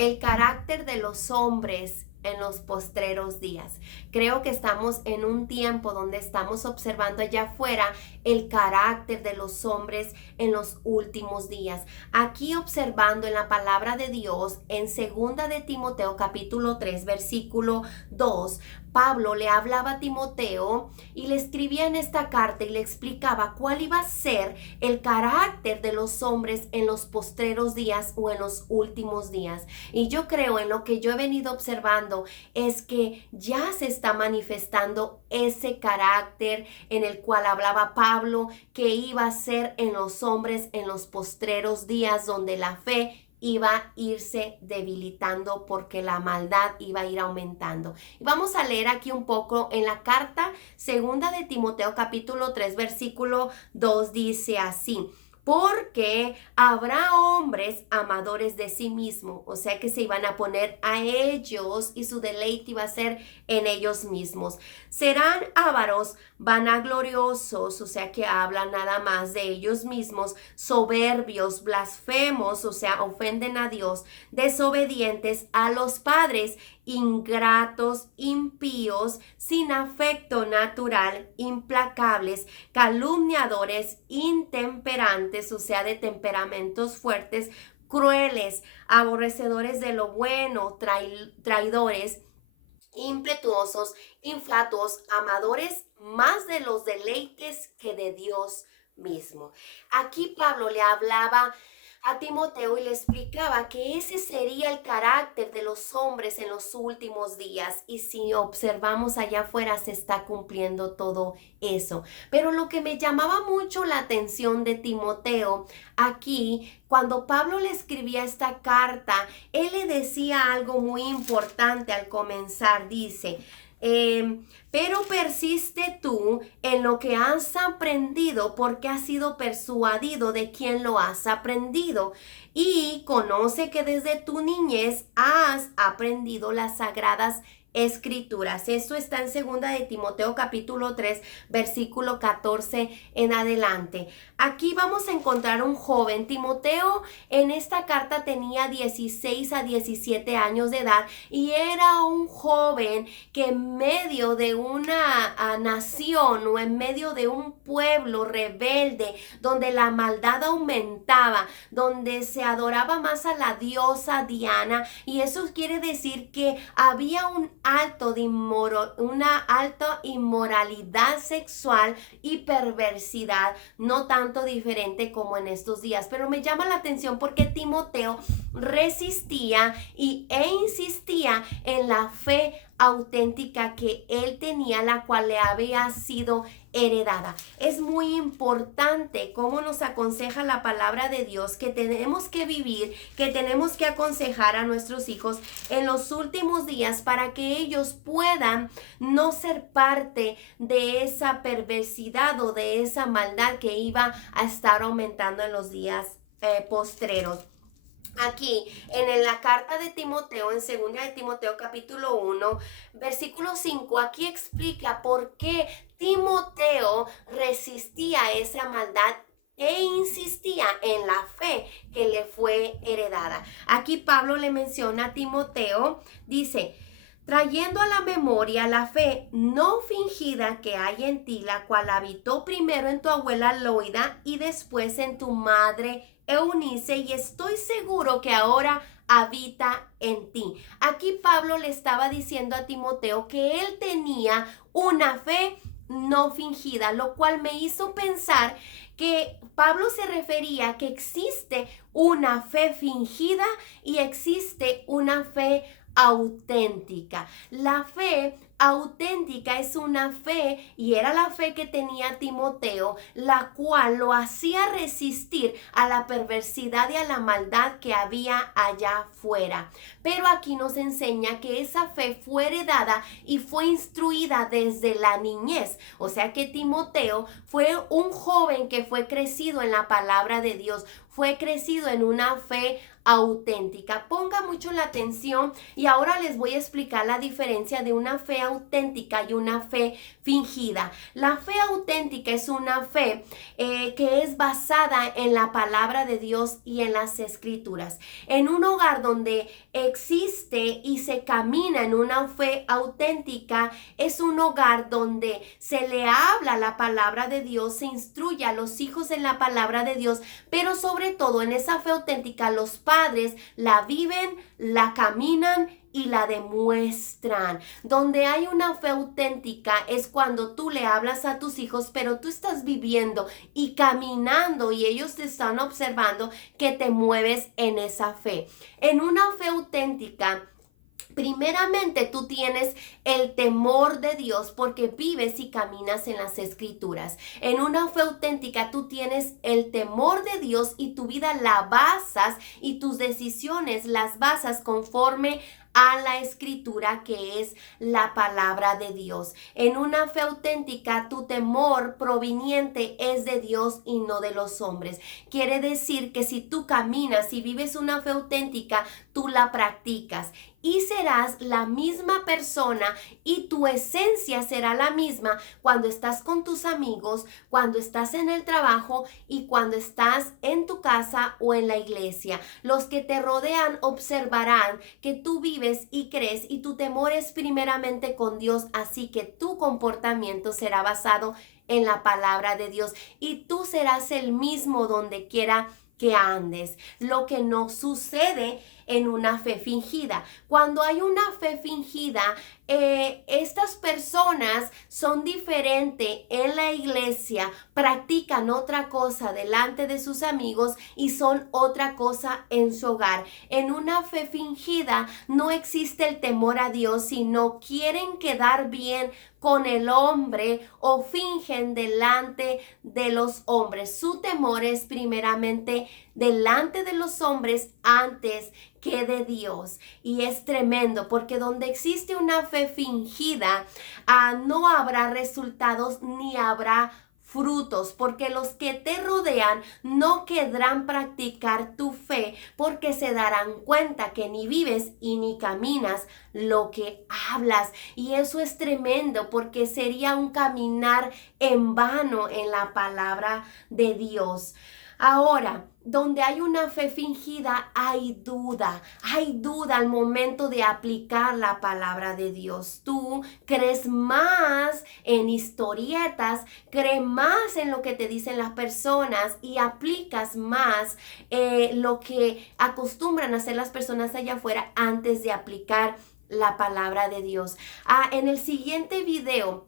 El carácter de los hombres en los postreros días. Creo que estamos en un tiempo donde estamos observando allá afuera el carácter de los hombres en los últimos días. Aquí observando en la palabra de Dios en segunda de Timoteo capítulo 3 versículo 2, Pablo le hablaba a Timoteo y le escribía en esta carta y le explicaba cuál iba a ser el carácter de los hombres en los postreros días o en los últimos días. Y yo creo, en lo que yo he venido observando, es que ya se está manifestando ese carácter en el cual hablaba Pablo que iba a ser en los hombres en los postreros días, donde la fe iba a irse debilitando porque la maldad iba a ir aumentando. Y vamos a leer aquí un poco en la carta segunda de Timoteo capítulo 3 versículo 2, dice así: porque habrá hombres amadores de sí mismos, o sea que se iban a poner a ellos y su deleite iba a ser en ellos mismos. Serán ávaros, vanagloriosos, o sea que hablan nada más de ellos mismos, soberbios, blasfemos, o sea, ofenden a Dios, desobedientes a los padres, ingratos, impíos, sin afecto natural, implacables, calumniadores, intemperantes, o sea, de temperamentos fuertes, crueles, aborrecedores de lo bueno, traidores, impetuosos, infatuos, amadores más de los deleites que de Dios mismo. Aquí Pablo le hablaba a Timoteo y le explicaba que ese sería el carácter de los hombres en los últimos días, y si observamos allá afuera se está cumpliendo todo eso. Pero lo que me llamaba mucho la atención de Timoteo aquí, cuando Pablo le escribía esta carta, él le decía algo muy importante al comenzar. Dice: pero persiste tú en lo que has aprendido, porque has sido persuadido de quien lo has aprendido, y conoce que desde tu niñez has aprendido las sagradas escrituras. Esto está en segunda de Timoteo capítulo 3 versículo 14 en adelante. Aquí vamos a encontrar un joven. Timoteo en esta carta tenía 16 a 17 años de edad y era un joven que en medio de una nación o en medio de un pueblo rebelde donde la maldad aumentaba, donde se adoraba más a la diosa Diana, y eso quiere decir que había una alta inmoralidad sexual y perversidad, no tanto diferente como en estos días. Pero me llama la atención porque Timoteo resistía e insistía en la fe auténtica que él tenía, la cual le había sido heredada. Es muy importante cómo nos aconseja la palabra de Dios, que tenemos que vivir, que tenemos que aconsejar a nuestros hijos en los últimos días para que ellos puedan no ser parte de esa perversidad o de esa maldad que iba a estar aumentando en los días postreros. Aquí en la carta de Timoteo, en segunda de Timoteo capítulo 1 versículo 5, aquí explica por qué Timoteo resistía esa maldad e insistía en la fe que le fue heredada. Aquí Pablo le menciona a Timoteo, dice: trayendo a la memoria la fe no fingida que hay en ti, la cual habitó primero en tu abuela Loida y después en tu madre Eunice, y estoy seguro que ahora habita en ti. Aquí Pablo le estaba diciendo a Timoteo que él tenía una fe no fingida, lo cual me hizo pensar que Pablo se refería que existe una fe fingida y existe una fe auténtica. La fe auténtica es una fe, y era la fe que tenía Timoteo, la cual lo hacía resistir a la perversidad y a la maldad que había allá afuera. Pero aquí nos enseña que esa fe fue heredada y fue instruida desde la niñez. O sea que Timoteo fue un joven que fue crecido en la palabra de Dios, fue crecido en una fe auténtica. Ponga mucho la atención y ahora les voy a explicar la diferencia de una fe auténtica y una fe fingida. La fe auténtica es una fe que es basada en la palabra de Dios y en las escrituras. En un hogar donde existe y se camina en una fe auténtica, es un hogar donde se le habla la palabra de Dios, se instruye a los hijos en la palabra de Dios, pero sobre todo en esa fe auténtica los padres la viven, la caminan y la demuestran. Donde hay una fe auténtica es cuando tú le hablas a tus hijos, pero tú estás viviendo y caminando y ellos te están observando que te mueves en esa fe. En una fe auténtica, primeramente tú tienes el temor de Dios porque vives y caminas en las escrituras. En una fe auténtica tú tienes el temor de Dios y tu vida la basas y tus decisiones las basas conforme a la escritura, que es la palabra de Dios. En una fe auténtica, tu temor proveniente es de Dios y no de los hombres. Quiere decir que si tú caminas y vives una fe auténtica, tú la practicas y serás la misma persona y tu esencia será la misma cuando estás con tus amigos, cuando estás en el trabajo y cuando estás en tu casa o en la iglesia. Los que te rodean observarán que tú vives y crees y tu temor es primeramente con Dios, así que tu comportamiento será basado en la palabra de Dios y tú serás el mismo donde quiera que andes. Lo que no sucede en una fe fingida. Cuando hay una fe fingida, estas personas son diferentes en la iglesia, practican otra cosa delante de sus amigos y son otra cosa en su hogar. En una fe fingida no existe el temor a Dios, sino quieren quedar bien con el hombre o fingen delante de los hombres. Su temor es primeramente delante de los hombres antes que de Dios. Y es tremendo porque donde existe una fe fingida, no habrá resultados ni habrá frutos, porque los que te rodean no querrán practicar tu fe porque se darán cuenta que ni vives y ni caminas lo que hablas. Y eso es tremendo porque sería un caminar en vano en la palabra de Dios. Ahora, donde hay una fe fingida, hay duda al momento de aplicar la palabra de Dios. Tú crees más en historietas, crees más en lo que te dicen las personas y aplicas más lo que acostumbran a hacer las personas allá afuera antes de aplicar la palabra de Dios. En el siguiente video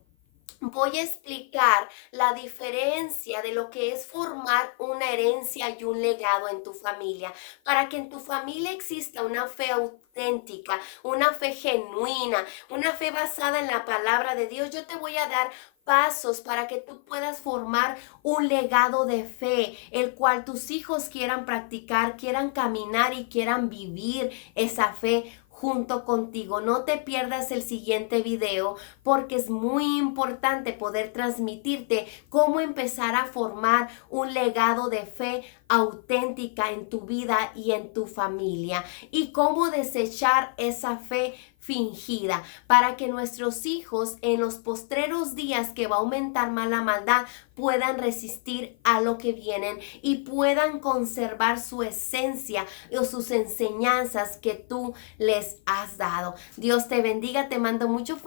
voy a explicar la diferencia de lo que es formar una herencia y un legado en tu familia, para que en tu familia exista una fe auténtica, una fe genuina, una fe basada en la palabra de Dios. Yo te voy a dar pasos para que tú puedas formar un legado de fe, el cual tus hijos quieran practicar, quieran caminar y quieran vivir esa fe junto contigo. No te pierdas el siguiente video porque es muy importante poder transmitirte cómo empezar a formar un legado de fe auténtica en tu vida y en tu familia y cómo desechar esa fe fingida para que nuestros hijos en los postreros días que va a aumentar más la maldad puedan resistir a lo que vienen y puedan conservar su esencia o sus enseñanzas que tú les has dado. Dios te bendiga, te mando muchos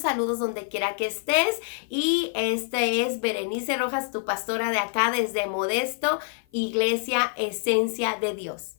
saludos donde quiera que estés y este es Berenice Rojas, tu pastora de acá desde Modesto, Iglesia Esencia de Dios.